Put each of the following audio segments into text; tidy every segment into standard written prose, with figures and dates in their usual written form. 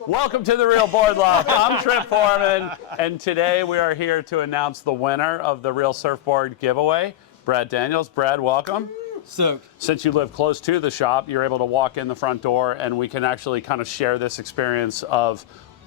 Welcome to the Real Board Loft. I'm Trip Forman, and today we are here to announce the winner of the Real Surfboard Giveaway, Brad Daniels. Brad, welcome. So, since you live close to the shop, you're able to walk in the front door, and we can actually kind of share this experience of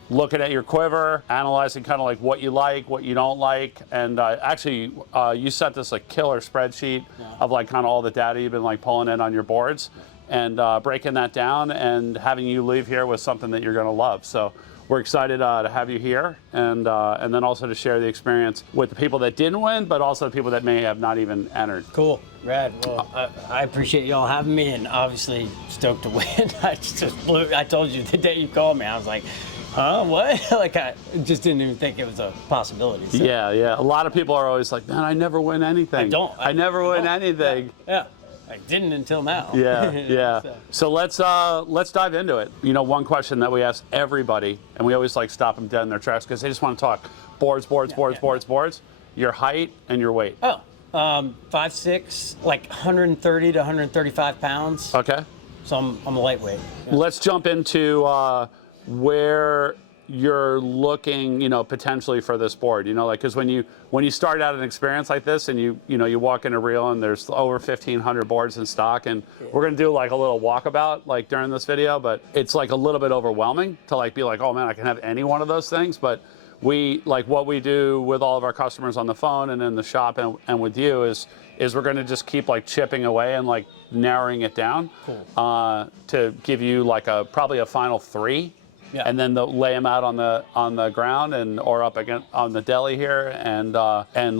looking at your quiver, analyzing kind of like what you like, what you don't like, and actually you sent us a killer spreadsheet of like kind of all the data you've been like pulling in on your boards, and breaking that down and having you leave here with something that you're going to love. So we're excited to have you here, and then also to share the experience with the people that didn't win, but also the people that may have not even entered. cool, rad. Well, I appreciate y'all having me, and obviously stoked to win. I told you the day you called me, I was like, huh, what? Like, I just didn't even think it was a possibility. So. Yeah. A lot of people are always like, man, I never win anything. I never win anything. Yeah. I didn't until now. Yeah. So let's dive into it. You know, one question that we ask everybody, and we always like stop them dead in their tracks because they just want to talk boards. Your height and your weight. Oh, 5'6", like 130 to 135 pounds. Okay. So I'm a lightweight. Yeah. Let's jump into where you're looking, you know, potentially for this board, you know, like, because when you start out an experience like this and you walk into Real and there's over 1,500 boards in stock, and we're gonna do like a little walkabout like during this video, but it's like a little bit overwhelming to like be like, oh man, I can have any one of those things. But we like what we do with all of our customers on the phone and in the shop and with you is we're gonna just keep like chipping away and like narrowing it down. Cool. To give you like probably a final 3. Yeah. And then lay them out on the ground or up again on the deli here, and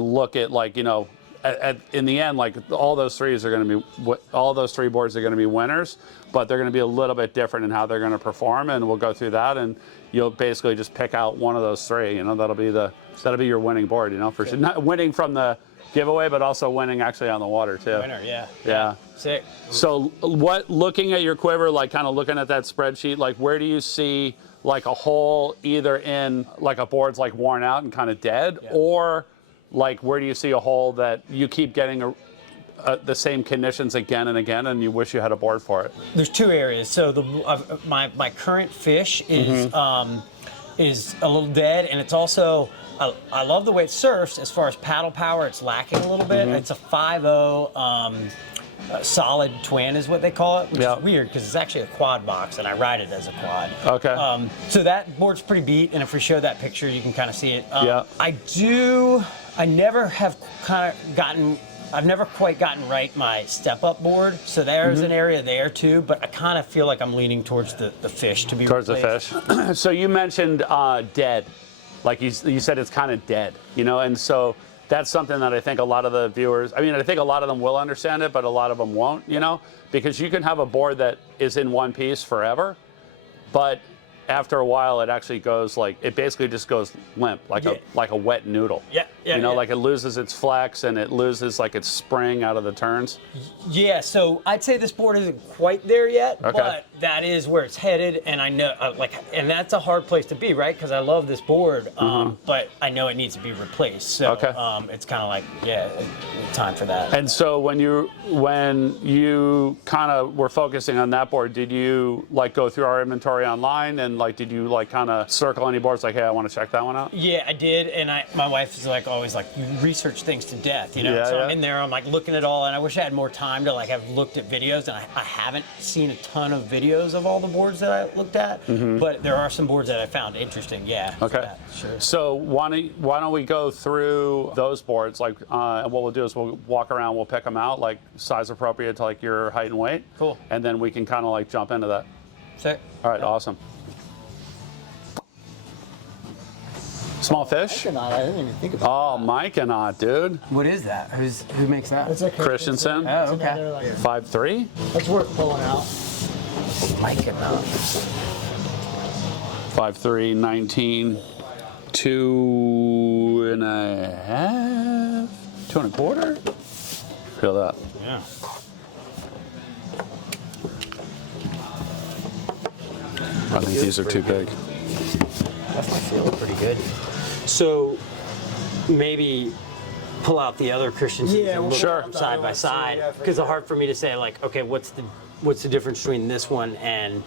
look at, like, you know, in the end, like all those three boards are going to be winners, but they're going to be a little bit different in how they're going to perform, and we'll go through that, and you'll basically just pick out one of those three. You know, that'll be your winning board. You know, for sure. Not winning from the giveaway, but also winning actually on the water too. Winner, yeah. Yeah. Sick. So looking at your quiver, like kind of looking at that spreadsheet, like where do you see like a hole either in like a board's like worn out and kind of dead, or like where do you see a hole that you keep getting the same conditions again and again, and you wish you had a board for it? There's 2 areas. So my current fish is is a little dead, and it's also I love the way it surfs. As far as paddle power, it's lacking a little bit. It's a 5.0 solid twin is what they call it, which is weird because it's actually a quad box, and I ride it as a quad. Okay. So that board's pretty beat, and if we show that picture, you can kind of see it. I've never quite gotten right my step-up board, so there's an area there too, but I kind of feel like I'm leaning towards the fish to be towards replaced. the fish. So you mentioned dead, like you said it's kind of dead, you know, and so that's something that I think a lot of the viewers, I mean, I think a lot of them will understand it, but a lot of them won't, you know, because you can have a board that is in one piece forever, but after a while it actually goes like, it basically just goes limp, like a wet noodle. You know, like it loses its flex and it loses like its spring out of the turns. Yeah, so I'd say this board isn't quite there yet, but that is where it's headed, and I know, and that's a hard place to be, right? Because I love this board, but I know it needs to be replaced. So it's kind of like, time for that. And so when you kind of were focusing on that board, did you like go through our inventory online, and like did you like kind of circle any boards like, hey, I want to check that one out? Yeah, I did, and my wife is like always like, you research things to death, you know. So I'm in there, I'm like looking at all, and I wish I had more time to like have looked at videos, and I haven't seen a ton of videos of all the boards that I looked at, but there are some boards that I found interesting. Yeah. Okay. Sure. So why don't we go through those boards, like, and what we'll do is we'll walk around, we'll pick them out, like size appropriate to like your height and weight. Cool. And then we can kind of like jump into that. Sick. All right. Awesome. Small fish? Mikan, I didn't even think about Mikan, dude. What is that? Who makes that? It's a Christensen. Oh, okay. 5'3". That's worth pulling out. Mikan. 5'3", 19, 2.5, 2.25. Feel that. Yeah. I think these are too big. That's my feel pretty good. So maybe pull out the other Christensen and look at them side by side, because it's hard for me to say like, okay, what's the difference between this one and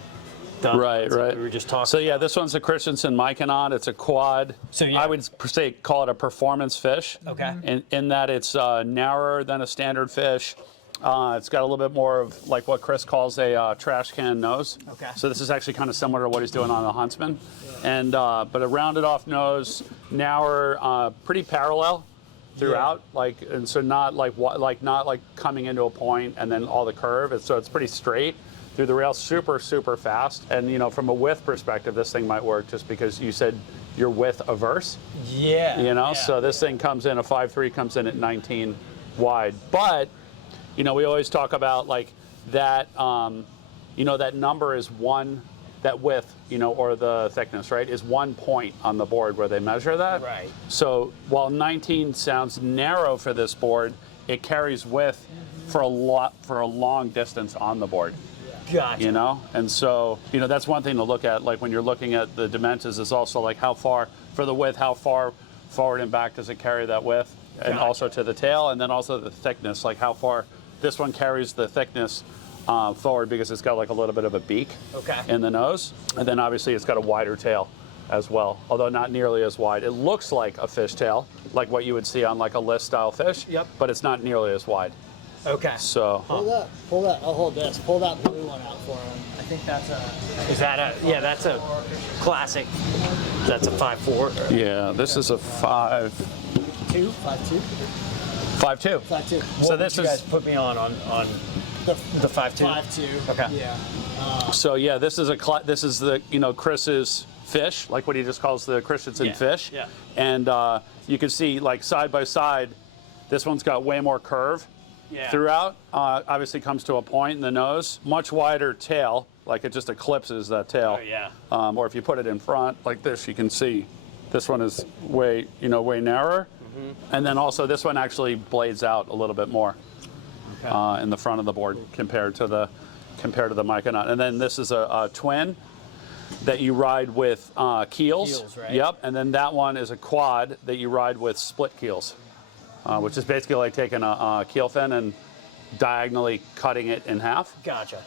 done. Right, That's what right. We were just talking. So yeah, this one's a Christensen Mikan. It's a quad. So, yeah. I would say call it a performance fish. Okay. In that it's narrower than a standard fish. It's got a little bit more of like what Chris calls a trash can nose. Okay. So this is actually kind of similar to what he's doing on the Huntsman, and but a rounded off nose, narrower, pretty parallel throughout, and so not like coming into a point and then all the curve. So it's pretty straight through the rail, super fast. And you know, from a width perspective, this thing might work just because you said you're width averse. Yeah. You know, so this thing comes in a 5.3 comes in at 19 wide, but you know, we always talk about like that, you know, that number is that width, you know, or the thickness, right, is 1 point on the board where they measure that. Right. So while 19 sounds narrow for this board, it carries width for a long distance on the board. Gotcha. You know, and so, you know, that's one thing to look at, like when you're looking at the dimensions, is also like how far, for the width, how far forward and back does it carry that width? And also to the tail, and then also the thickness, like how far this one carries the thickness forward because it's got like a little bit of a beak in the nose. And then obviously it's got a wider tail as well, although not nearly as wide. It looks like a fish tail, like what you would see on like a list style fish, but it's not nearly as wide. Okay. So Pull that, I'll hold this. Pull that blue one out for him. I think that's Is that yeah, that's a classic. That's a 5.4. yeah, this is a 5.2. 5.2. 5.2. 5.2. So this you is guys put me on the 5.2. 5.2. Okay. Yeah. so yeah, this is this is the, you know, Chris's fish, like what he just calls the Christensen fish. Yeah. And you can see like side by side, this one's got way more curve throughout. Obviously comes to a point in the nose, much wider tail, like it just eclipses that tail. Oh yeah. Or if you put it in front like this, you can see this one is way narrower. And then also this one actually blades out a little bit more in the front of the board compared to the Mikan. And then this is a twin that you ride with keels. Right? Yep. And then that one is a quad that you ride with split keels, which is basically like taking a keel fin and diagonally cutting it in half. Gotcha.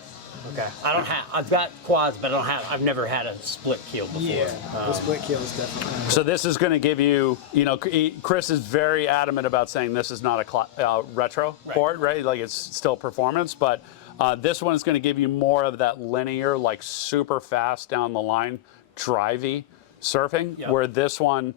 Okay. I've got quads, but I've never had a split keel before. Yeah. The split keel is definitely. So this is going to give you, you know, Chris is very adamant about saying this is not a retro board, right? Like it's still performance, but this one is going to give you more of that linear, like super fast down the line, drivey surfing, where this one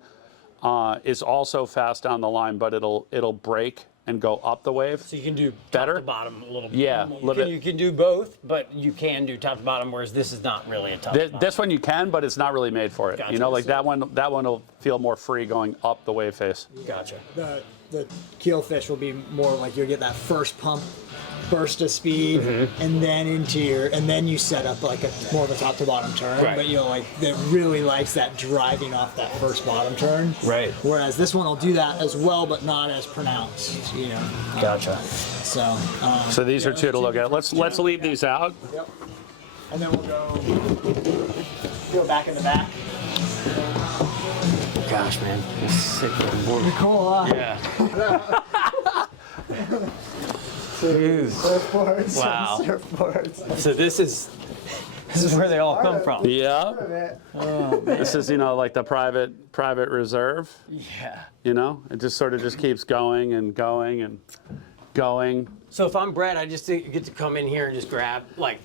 is also fast down the line, but it'll break and go up the wave. So you can do better top to bottom a little bit. Yeah, You can do both, but you can do top to bottom, whereas this is not really a top to bottom. This one you can, but it's not really made for it. Gotcha. You know, like that one will feel more free going up the wave face. Gotcha. The keel fish will be more like you'll get that first pump burst of speed and then and then you set up like more of a top to bottom turn, but you'll like that really likes that driving off that first bottom turn, right? Whereas this one will do that as well, but not as pronounced, you know. Gotcha. So these are two to look at. Let's leave these out. Yep. And then we'll go back in the back. Gosh, man, this is sick looking board. Cool, huh? Yeah. Surfboards. Wow. Surfboards. So this is where they all come from. Yeah. Oh, man. This is, you know, like the private reserve. Yeah. You know, it just sort of just keeps going and going and going. So if I'm Brett, I just get to come in here and just grab, like.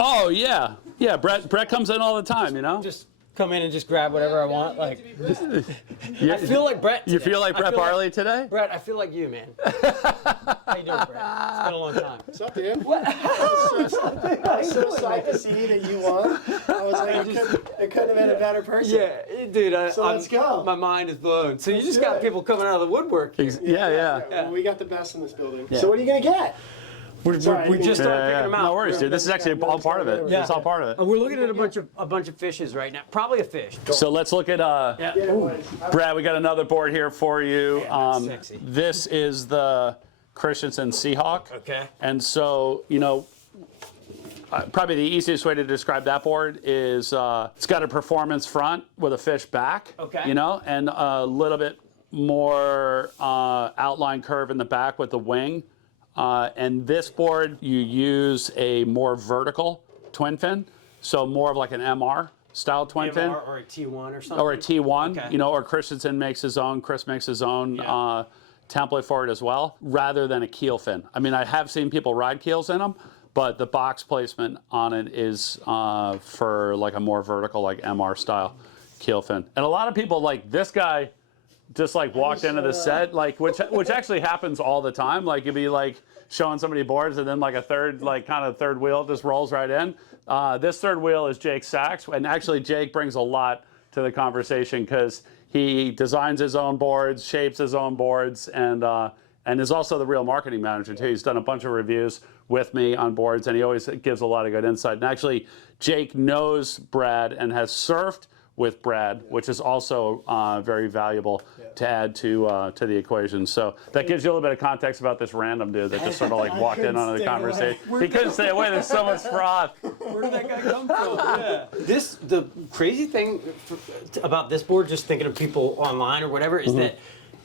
Oh yeah, yeah. Brett comes in all the time. You know. Just come in and just grab whatever I want, like. I feel like Brett. You feel like Brett Barley today? Brett, I feel like you, man. How you doing, Brett? It's been a long time. What's up, dude? I was so psyched to see that you won. I was like, it couldn't have been a better person. Yeah, dude. Let's go. My mind is blown. So you just got people coming out of the woodwork here. Yeah. Well, we got the best in this building. Yeah. So what are you gonna get? We just started picking them out. No worries, dude. This is actually all part of it. Yeah. It's all part of it. We're looking at a bunch of fishes right now. Probably a fish. So let's look at Brad. We got another board here for you. Sexy. This is the Christensen Seahawk. Okay. And so, you know, probably the easiest way to describe that board is it's got a performance front with a fish back. Okay. You know, and a little bit more outline curve in the back with the wing. And this board, you use a more vertical twin fin. So more of like an MR style twin fin. MR or a T1 or something? Or a T1, Okay. you know, or Christensen makes his own, Chris makes his own template for it as well, rather than a keel fin. I mean, I have seen people ride keels in them, but the box placement on it is for like a more vertical, like MR style keel fin. And a lot of people, like this guy, just like walked into the set, like which actually happens all the time. Like you'd be like showing somebody boards, and then like a third, like kind of third wheel just rolls right in. This third wheel is Jake Sacks, and actually Jake brings a lot to the conversation because he designs his own boards, shapes his own boards, and is also the real marketing manager too. He's done a bunch of reviews with me on boards, and he always gives a lot of good insight. And actually, Jake knows Brad and has surfed with Brad, which is also very valuable to add to the equation. So that gives you a little bit of context about this random dude that just sort of like walked in on the conversation. He couldn't stay away. There's so much froth. Where did that guy come from? Yeah. The crazy thing about this board, just thinking of people online or whatever, is that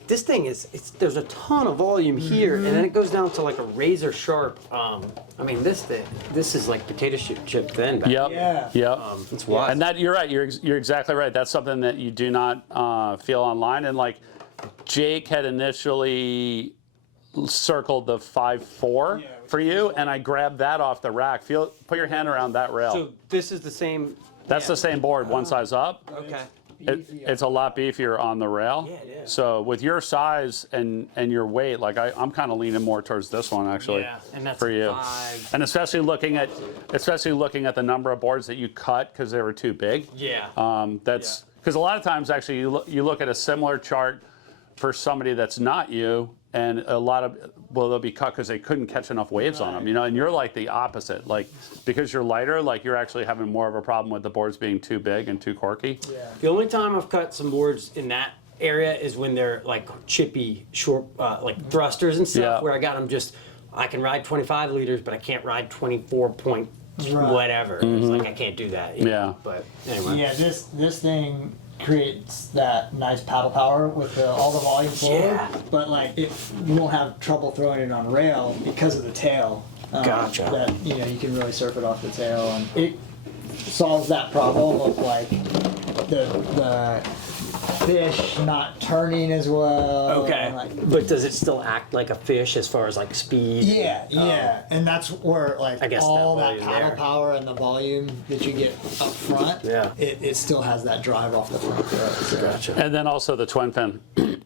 this thing there's a ton of volume here, and then it goes down to like a razor sharp. I mean, this is like potato chip thin. Yep. Yeah. Yep. It's wild. And that you're right. You're exactly right. That's something that you do not feel online. And like Jake had initially circled the 5.4 for you, and I grabbed that off the rack. Put your hand around that rail. So this is the same. That's the same board, one size up. Okay. It's a lot beefier on the rail. Yeah, it is. So with your size and your weight, like I'm kind of leaning more towards this one actually. Yeah, and that's for you. 5. And especially looking at the number of boards that you cut because they were too big. Yeah. That's because a lot of times actually you look at a similar chart for somebody that's not you, and a lot of they'll be cut because they couldn't catch enough waves on them, you know. And you're like the opposite, like because you're lighter, like you're actually having more of a problem with the boards being too big and too corky. Yeah. The only time I've cut some boards in that area is when they're like chippy, short, like thrusters and stuff, Yeah. where I got them I can ride 25 liters, but I can't ride 24 point whatever. It's like I can't do that. you know? Yeah. But anyway. Yeah, this thing creates that nice paddle power with all the volume forward, Yeah. but like you won't have trouble throwing it on rail because of the tail. Gotcha. That you can really surf it off the tail, and it solves that problem of like the fish not turning as well. Okay. and, like, But does it still act like a fish as far as like speed? yeah, and that's where like I guess all that that volume paddle there. power and the volume that you get up front, Yeah. it still has that drive off the front foot. So. Gotcha. And then also the twin fin.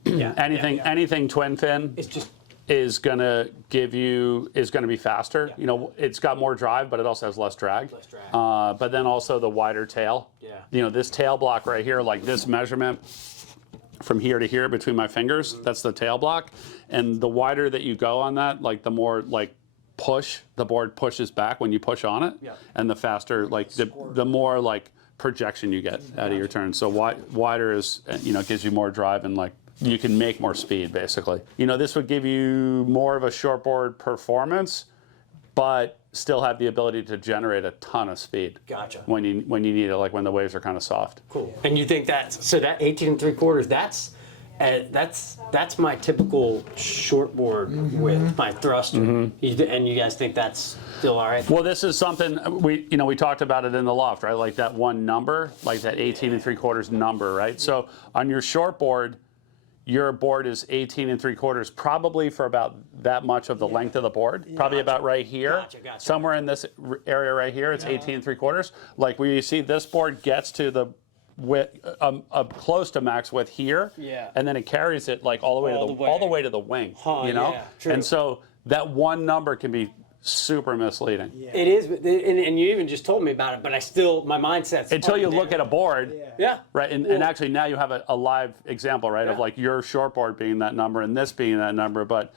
Yeah. Anything twin fin It's just. is gonna be faster. You know, it's got more drive, but it also has less drag. Less drag. But then also the wider tail. Yeah. You know, this tail block right here, like this measurement from here to here between my fingers, that's the tail block. And the wider that you go on that, like the more like the board pushes back when you push on it. Yeah. And the faster, like the more like projection you get out of your turn. So wider is, gives you more drive and like you can make more speed basically. You know, this would give you more of a shortboard performance, but still have the ability to generate a ton of speed. Gotcha. When you need it, like when the waves are kind of soft. Cool. And you think that 18 3/4? That's my typical shortboard with my thruster. And you guys think that's still all right? Well, this is something we talked about it in the loft, right? Like that one number, like that 18 3/4 number, right? So on your shortboard, your board is 18 3/4, probably for about that much of the length of the board, probably about right here, Gotcha. somewhere in this area right here. It's 18 3/4. Like where you see this board gets to the width, close to max width here, and then it carries it like all the way to the wing, you know. yeah, true. And so that one number can be super misleading. It is, and you even just told me about it, but my mindset's Until you there. look at a board, Yeah. right? And actually now you have a live example, right, of like your shortboard being that number and this being that number, but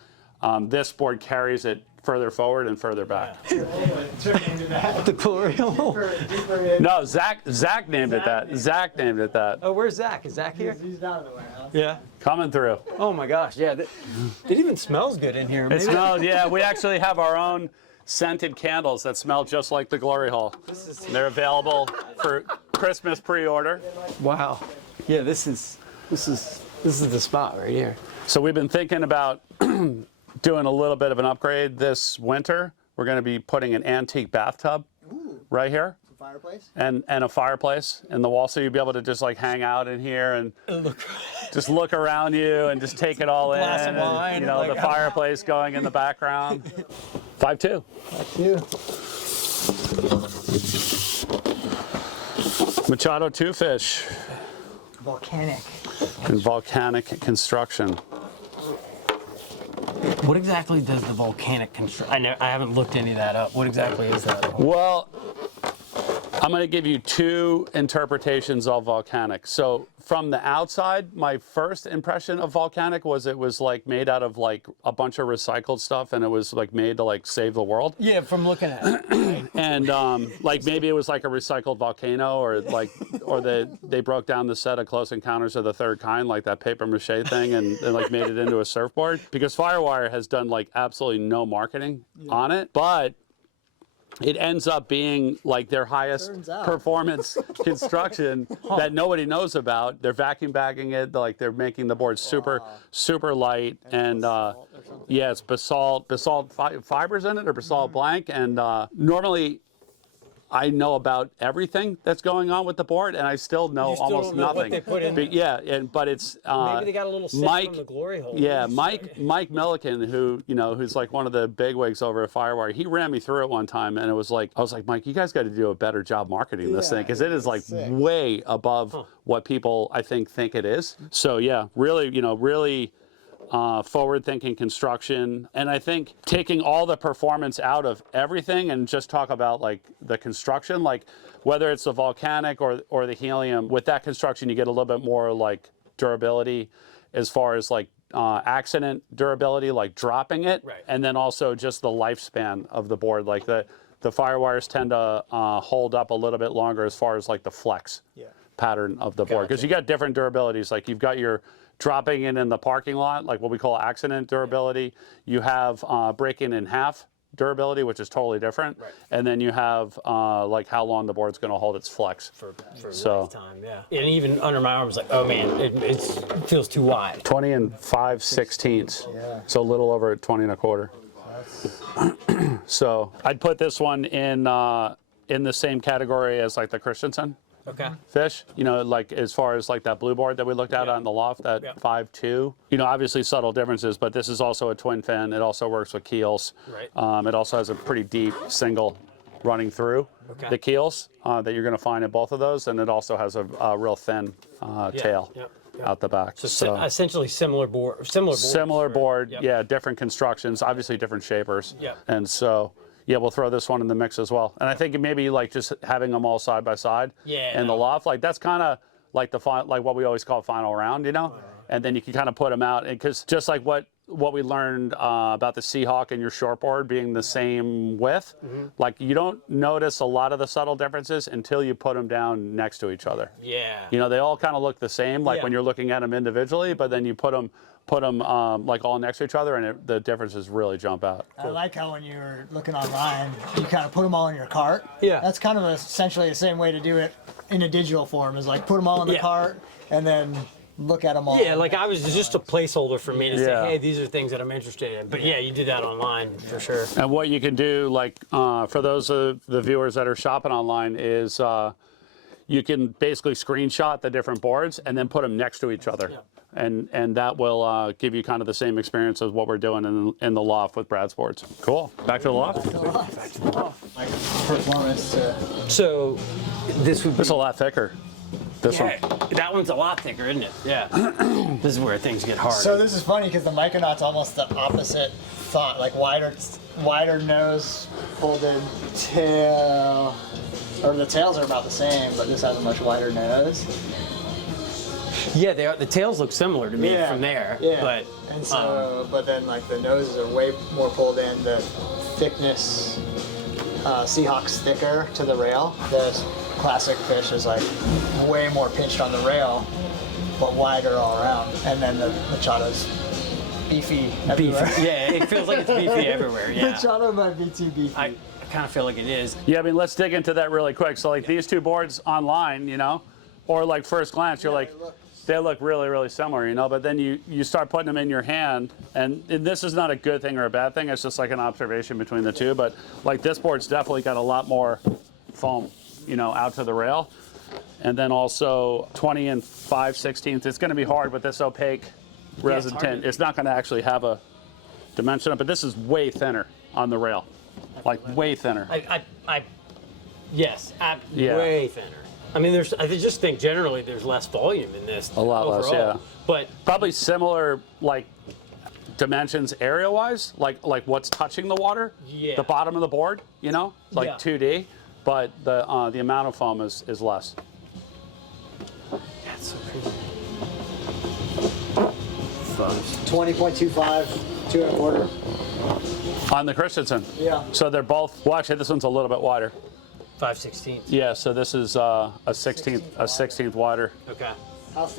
this board carries it further forward and further back. The Colorial. No, Zach named it that. Zach named it that. Oh, where's Zach? Is Zach here? He's down in the warehouse. Yeah. Coming through. Oh my gosh, yeah. It even smells good in here. It smells, yeah. We actually have our own scented candles that smell just like the Glory Hole. They're available for Christmas pre-order. Wow. Yeah, this is the spot right here. So we've been thinking about doing a little bit of an upgrade this winter. We're going to be putting an antique bathtub right here. Fireplace. and a fireplace in the wall, so you'd be able to just like hang out in here and just look around you and just take it all in. Glass of and, wine, you know, like, the fireplace going in the background. 5'2". Machado 2 fish Volcanic. and volcanic construction. What exactly does the volcanic construct? I haven't looked any of that up. What exactly is that? Well, I'm going to give you 2 interpretations of volcanic. So from the outside, my first impression of volcanic was it was like made out of like a bunch of recycled stuff, and it was like made to like save the world. Yeah, from looking at it. And like maybe it was like a recycled volcano, or like, or they broke down the set of Close Encounters of the Third Kind, like that paper mache thing, and like made it into a surfboard. Because Firewire has done like absolutely no marketing on it, but it ends up being like their highest performance construction that nobody knows about. They're vacuum bagging it, like they're making the board super light, and yeah, it's basalt fibers in it, or basalt blank, and normally I know about everything that's going on with the board, and I still know almost don't know nothing. what they put in But, yeah, but it's Maybe they got a little sip from the glory hole. Yeah, Mike Milliken, who's like one of the bigwigs over at Firewire. He ran me through it one time, and it was like, I was like, Mike, you guys got to do a better job marketing this thing, because it is like way above what people I think it is. So yeah, really, really. Forward-thinking construction, and I think taking all the performance out of everything and just talk about like the construction, like whether it's the volcanic or the helium. With that construction, you get a little bit more like durability, as far as like accident durability, like dropping it, and then also just the lifespan of the board. Like the Firewires tend to hold up a little bit longer as far as like the flex pattern of the board, because you got different durabilities. Like you've got your dropping it in the parking lot, like what we call accident durability. You have breaking in half durability, which is totally different. And then you have like how long the board's going to hold its flex. For lifetime, And even under my arm, was like, oh man, it feels too wide. 20 and 5/16. So a little over 20 and a quarter. So I'd put this one in the same category as like the Christensen. Fish, like as far as like that blue board that we looked at on the loft, that 5'2". Obviously subtle differences, but this is also a twin fin. It also works with keels. It also has a pretty deep single running through the keels that you're going to find in both of those, and it also has a real thin tail out the back. So essentially similar board. Similar board, different constructions, obviously different shapers. And so. Yeah, we'll throw this one in the mix as well. And I think maybe like just having them all side by side in the loft, like that's kind of like like what we always call final round, And then you can kind of put them out, because just like what we learned about the Seahawk and your shortboard being the same width, like you don't notice a lot of the subtle differences until you put them down next to each other. They all kind of look the same, like when you're looking at them individually, but then you put them like all next to each other, and the differences really jump out. I like how when you're looking online, you kind of put them all in your cart. That's kind of essentially the same way to do it in a digital form, is like put them all in the cart and then look at them all. Like I was just a placeholder for me to say, hey, these are things that I'm interested in. But you did that online for sure. And what you can do, like for those of the viewers that are shopping online, is you can basically screenshot the different boards and then put them next to each other. And that will give you kind of the same experience as what we're doing in the loft with Brad's boards. Cool. Back to the loft. Like performance. So this would be... It's a lot thicker. This one. That one's a lot thicker, isn't it? This is where things get hard. So this is funny because the Mykonaut's almost the opposite thought, like wider nose, folded tail, or the tails are about the same, but this has a much wider nose. They are. The tails look similar to me from there. But and so, but then like the noses are way more pulled in. The thickness, Seahawk's thicker to the rail. The classic fish is like way more pinched on the rail, but wider all around. And then the Machado's beefy everywhere. It feels like it's beefy everywhere. Machado might be too beefy. I kind of feel like it is. I mean, let's dig into that really quick. So like these two boards online, or like first glance, you're like, they look really, really similar, but then you start putting them in your hand, and this is not a good thing or a bad thing, it's just like an observation between the two, but like this board's definitely got a lot more foam out to the rail. And then also 20 and 5/16. It's going to be hard with this opaque resin tint. It's not going to actually have a dimension up, but this is way thinner on the rail, like way thinner. Yes, Yeah. way thinner. I mean, I just think generally there's less volume in this. A lot overall. less, yeah. But Probably similar, like, dimensions area-wise, like what's touching the water, Yeah. the bottom of the board, like 2D, but the amount of foam is less. that's so crazy. 20.25, 2 1/4. On the Christensen. Yeah. So they're both, well, actually, this one's a little bit wider. 5/16. Yeah, so this is a 16th wider. Okay.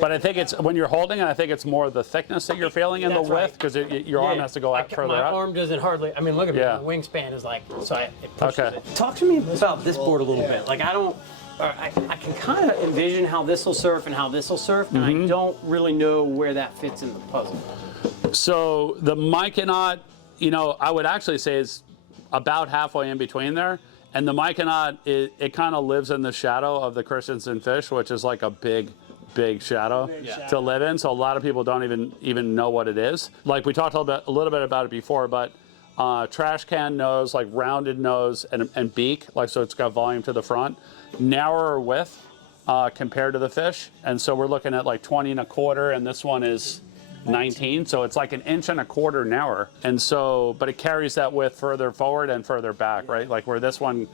But I think it's, when you're holding it, I think it's more the thickness that you're feeling in the That's right. width, because your arm has to go out further my up. arm doesn't hardly. I mean, look at me. Yeah. The wingspan is like so. It pushes Okay. it. Talk to me about this board a little bit. Like I can kind of envision how this will surf and how this will surf, and I don't really know where that fits in the puzzle. So the Mykonaut, I would actually say is about halfway in between there. And the Mykonaut, it kind of lives in the shadow of the Christensen fish, which is like a big shadow to live in. So a lot of people don't even know what it is. Like we talked a little bit about it before, but trash can nose, like rounded nose and beak, like so it's got volume to the front, narrower width compared to the fish. And so we're looking at like 20 and a quarter, and this one is 19, so it's like 1 1/4 inches narrower. And so, but it carries that width further forward and further back, right? Like where this one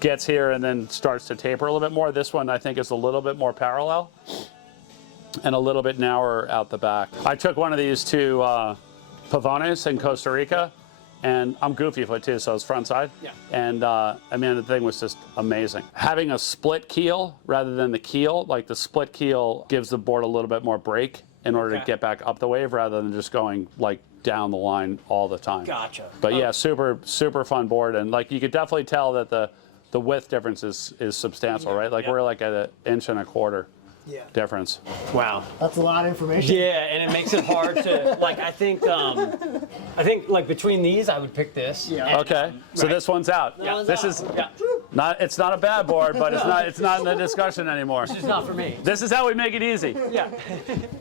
gets here and then starts to taper a little bit more. This one I think is a little bit more parallel and a little bit narrower out the back. I took one of these to Pavones in Costa Rica, and I'm goofy foot too, so it's front side. Yeah. And I mean, the thing was just amazing. Having a split keel rather than the keel, like the split keel gives the board a little bit more break in order to get back up the wave rather than just going like down the line all the time. Gotcha. But yeah, super fun board, and like you could definitely tell that the width difference is substantial, right? Like we're like at 1 1/4 inch difference. Wow. That's a lot of information. Yeah, and it makes it hard to like. I think like between these, I would pick this. Yeah. Okay, so this one's out. Yeah. This is Yeah. not. It's not a bad board, but it's not in the discussion anymore. It's not for me. This is how we make it easy. Yeah.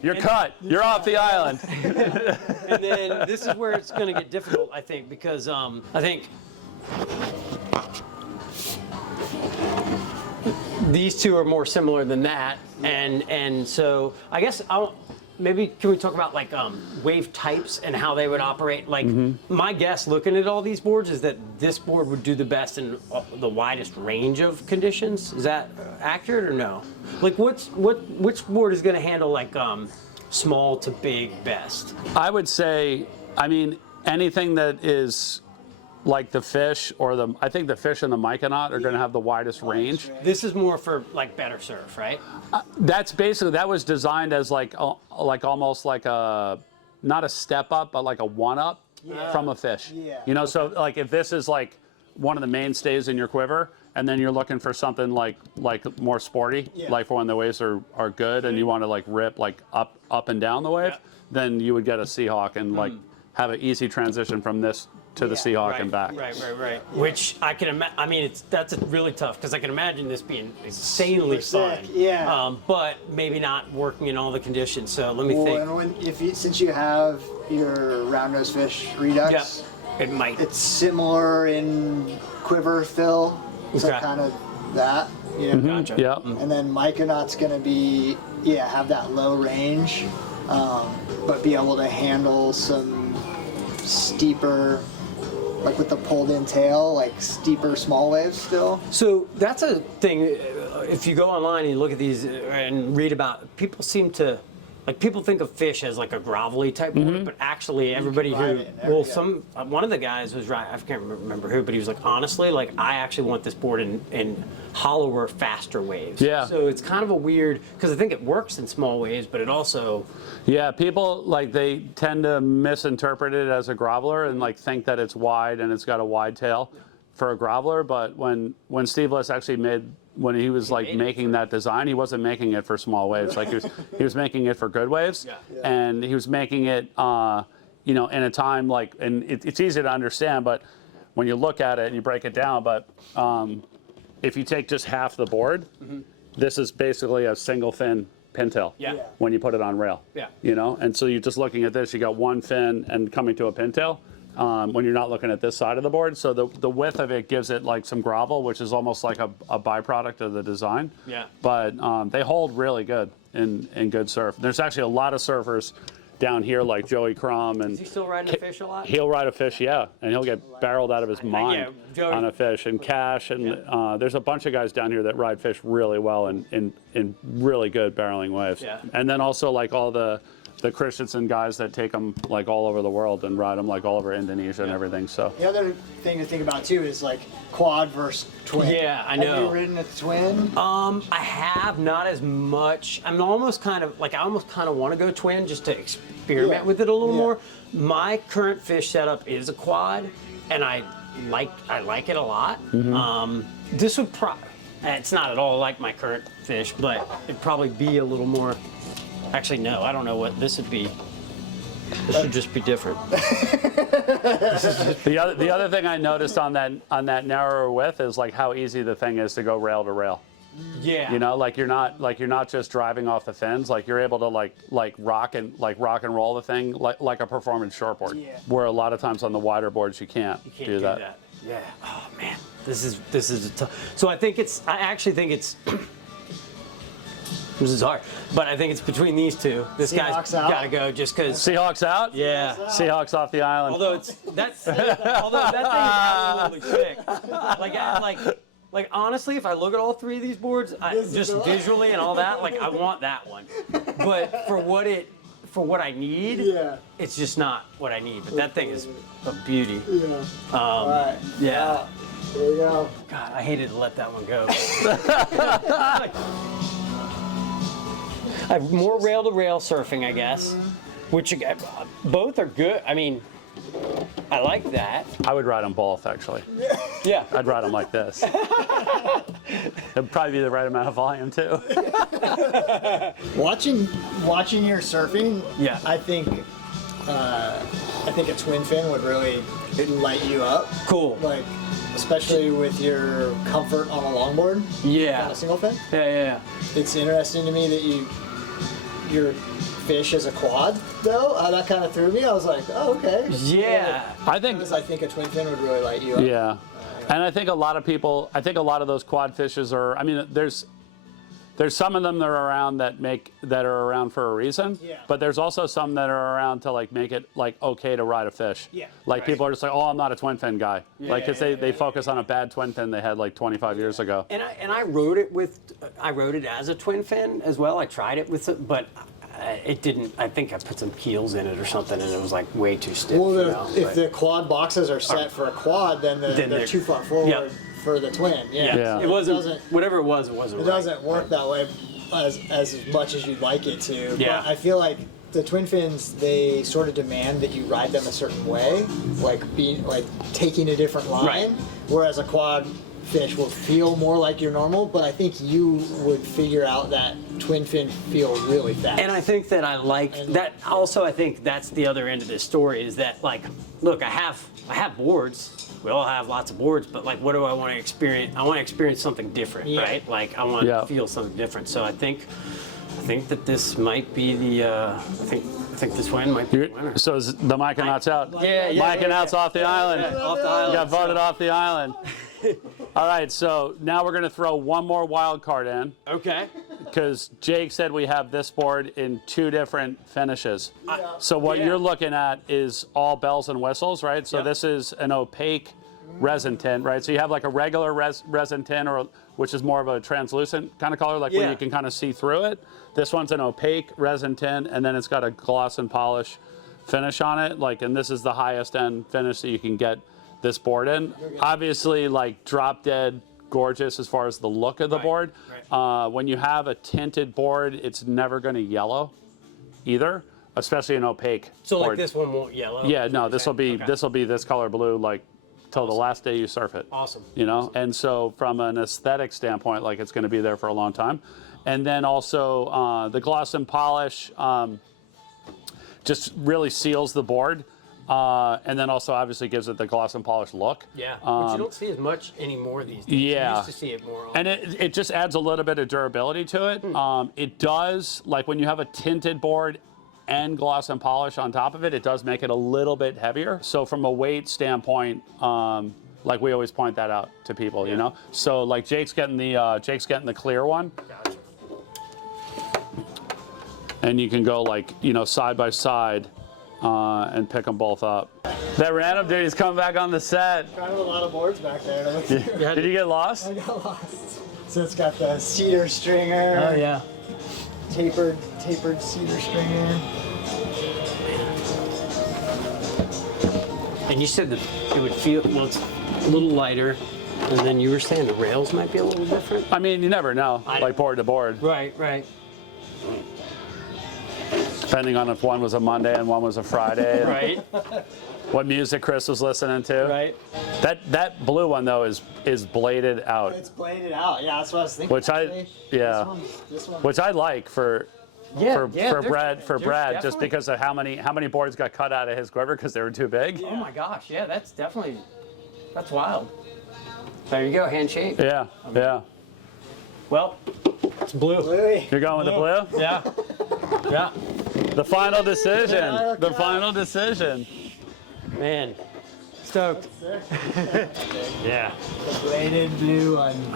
You're cut. You're off the island. And then this is where it's going to get difficult, I think, because I think these two are more similar than that, and so I guess maybe can we talk about like wave types and how they would operate? Like my guess, looking at all these boards, is that this board would do the best in the widest range of conditions. Is that accurate or no? Like which board is going to handle like small to big best? I would say, I mean, anything that is like the fish I think the fish and the Mykonaut are going to have the widest range. This is more for like better surf, right? That was designed as like almost like not a step up, but like a one up from a fish. Yeah. So like if this is like one of the mainstays in your quiver, and then you're looking for something like more sporty, like for when the waves are good and you want to like rip like up and down the wave, then you would get a Seahawk and like have an easy transition from this to the Seahawk and back. Right. Which I can imagine. I mean, that's really tough because I can imagine this being insanely fun. Yeah. But maybe not working in all the conditions. So let me think. And since you have your round nose fish redux, It might. it's similar in quiver fill, so Okay. kind of that. Gotcha. Yeah. And then Mykonaut's going to be have that low range, but be able to handle some steeper, like with the pulled in tail, like steeper small waves still. So that's a thing. If you go online and you look at these and read about, people seem to, like people think of fish as like a grovelly type board, but actually everybody ride who, it in there, one of the guys was right. I can't remember who, but he was like, honestly, like I actually want this board in hollower, faster waves. Yeah. So it's kind of a weird, because I think it works in small waves, but it also. Yeah, people like they tend to misinterpret it as a groveler and like think that it's wide and it's got a wide tail for a groveler. But when Steve Liss actually when he was like making that design, he wasn't making it for small waves. Like he was making it for good waves, and he was making it, in a time like, and it's easy to understand, but when you look at it and you break it down, but if you take just half the board, this is basically a single fin pintail. Yeah. When you put it on rail. Yeah. You know, and so you're just looking at this, you got one fin and coming to a pintail. When you're not looking at this side of the board. So the width of it gives it like some grovel, which is almost like a byproduct of the design. Yeah. But they hold really good in good surf. There's actually a lot of surfers down here like Joey Crum. And Is he still riding a fish a lot? he'll ride a fish, yeah. And he'll get barreled out of his mind Joey. on a fish. And Cash, and there's a bunch of guys down here that ride fish really well in really good barreling waves. Yeah. And then also like all the Christensen guys that take them like all over the world and ride them like all over Indonesia and everything. So The other thing to think about too is like quad versus twin. Yeah, I know. Have you ridden a twin? I have not as much. I almost kind of want to go twin just to experiment with it a little more. My current fish setup is a quad, and I like it a lot. This would it's not at all like my current fish, but it'd probably be a little more. Actually, no, I don't know what this would be. This should just be different. the other thing I noticed on that narrower width is like how easy the thing is to go rail to rail. Yeah. You know, like you're not just driving off the fins. Like you're able to like rock and roll the thing like a performance shortboard. Yeah. Where a lot of times on the wider boards you can't do that. Yeah. Oh man, this is a tough. So I actually think it's. This is hard, but I think it's between these two. This guy's Seahawks out? got to go just because. Seahawks out? Yeah. Seahawks off the island. Although that thing is absolutely sick. Like honestly, if I look at all three of these boards, just visually and all that, like I want that one. But for what I need, it's just not what I need. But that thing is a beauty. Yeah. All right. Yeah. There you go. God, I hated to let that one go. I have more rail-to-rail surfing, I guess, which both are good. I mean, I like that. I would ride them both, actually. Yeah. I'd ride them like this. It'd probably be the right amount of volume, too. Watching your surfing, Yeah. I think a twin fin would really light you up. Cool. Like, especially with your comfort on a longboard. Yeah. On a single fin. Yeah. It's interesting to me that your fish is a quad, though. That kind of threw me. I was like, oh, okay. Yeah. I think Because I think a twin fin would really light you up. Yeah, and I think a lot of those quad fishes are. I mean, there's some of them that are around that are around for a reason. Yeah. But there's also some that are around to like make it like okay to ride a fish. Yeah. Like people are just like, oh, I'm not a twin fin guy. Like, cause they focus on a bad twin fin they had like 25 years ago. And I rode it as a twin fin as well. I tried it with it, but it didn't. I think I put some keels in it or something, and it was like way too stiff. Well, if the quad boxes are set for a quad, then they're too far forward for the twin. Yeah. It wasn't. Whatever it was, it wasn't. It doesn't work that way as much as you'd like it to. Yeah. But I feel like the twin fins, they sort of demand that you ride them a certain way, like taking a different line. Right. Whereas a quad fish will feel more like your normal, but I think you would figure out that twin fin feel really fast. And I think that I like that. Also, I think that's the other end of this story is that, like, look, I have boards. We all have lots of boards, but like, what do I want to experience? I want to experience something different, right? Like, I want to feel something different. So I think that this might be the. I think this win might be the winner. So is the Mikanauts out? Yeah. Mikanauts off the island. Off the island. Got voted off the island. All right, so now we're going to throw one more wild card in. Okay. Because Jake said we have this board in 2 different finishes. So what you're looking at is all bells and whistles, right? So this is an opaque resin tint, right? So you have like a regular resin tint, which is more of a translucent kind of color, like where you can kind of see through it. This one's an opaque resin tint, and then it's got a gloss and polish finish on it. Like, and this is the highest end finish that you can get this board in. Obviously, like drop dead gorgeous as far as the look of the board. Right. When you have a tinted board, it's never going to yellow either, especially an opaque So board. like this one won't yellow? Yeah, no, this will be this color blue like till the last day you surf it. Awesome. You know, and so from an aesthetic standpoint, like it's going to be there for a long time. And then also the gloss and polish just really seals the board. And then also obviously gives it the gloss and polish look. Yeah, which you don't see as much anymore these days. Yeah. You used to see it more often. And it just adds a little bit of durability to it. It does, like when you have a tinted board and gloss and polish on top of it, it does make it a little bit heavier. So from a weight standpoint, like we always point that out to people, you know? So like Jake's getting the clear one. Gotcha. And you can go like, you know, side by side and pick them both up. That random dude, he's coming back on the set. Kind of a lot of boards back there to look through. Did you get lost? I got lost. So it's got the cedar stringer. Oh yeah. Tapered cedar stringer. And you said that it would feel, well, it's a little lighter, and then you were saying the rails might be a little different? I mean, you never know, like board to board. Right, right. Depending on if one was a Monday and one was a Friday. and Right, What music Chris was listening to. right. That blue one though is bladed out. It's bladed out. Yeah, that's what I was thinking. Which I- actually. yeah. This one. Which I like for Brad there's just definitely- because of how many boards got cut out of his quiver because they were too big. Oh my gosh, yeah, that's wild. There you go, handshake. Yeah, yeah. Well, it's blue. Louis. You're going with the blue? Yeah, yeah. The final decision. Yeah, The okay. final decision. Man, stoked. Yeah. The bladed blue one.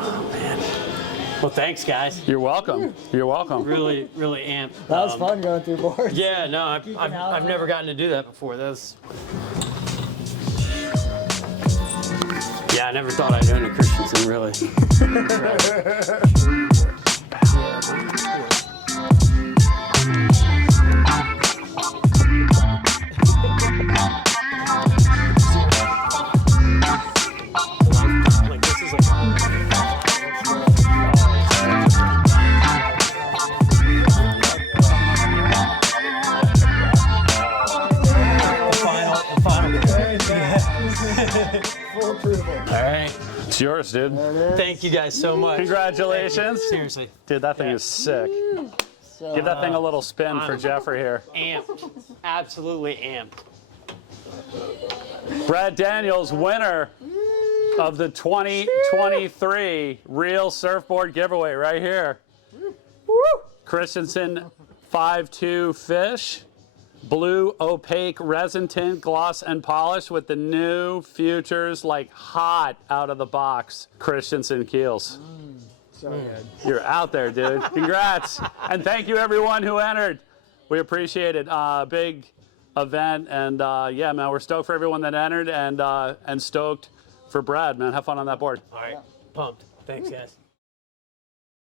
Well, thanks, guys. You're welcome. You're welcome. Really, really amped. That was fun going through boards. Yeah, no, Keeping I've out. never gotten to do that before. Yeah, I never thought I'd own a Christensen, really. Like, this is the final. Full approval. All right. It's yours, dude. Thank you guys so much. Congratulations. Seriously. Dude, that thing is sick. So, Give that thing a little spin for Jeffrey here. Amped. Absolutely amped. Brad Daniels, winner of the 2023 Real Surfboard Giveaway right here. Christensen 5.2 fish, blue opaque resin tint, gloss and polish with the new futures like hot out of the box Christensen keels. so good. You're out there, dude. Congrats. And thank you everyone who entered. We appreciate it. Big event, and yeah, man, we're stoked for everyone that entered, and stoked for Brad, man. Have fun on that board. All right. Pumped. Thanks, guys.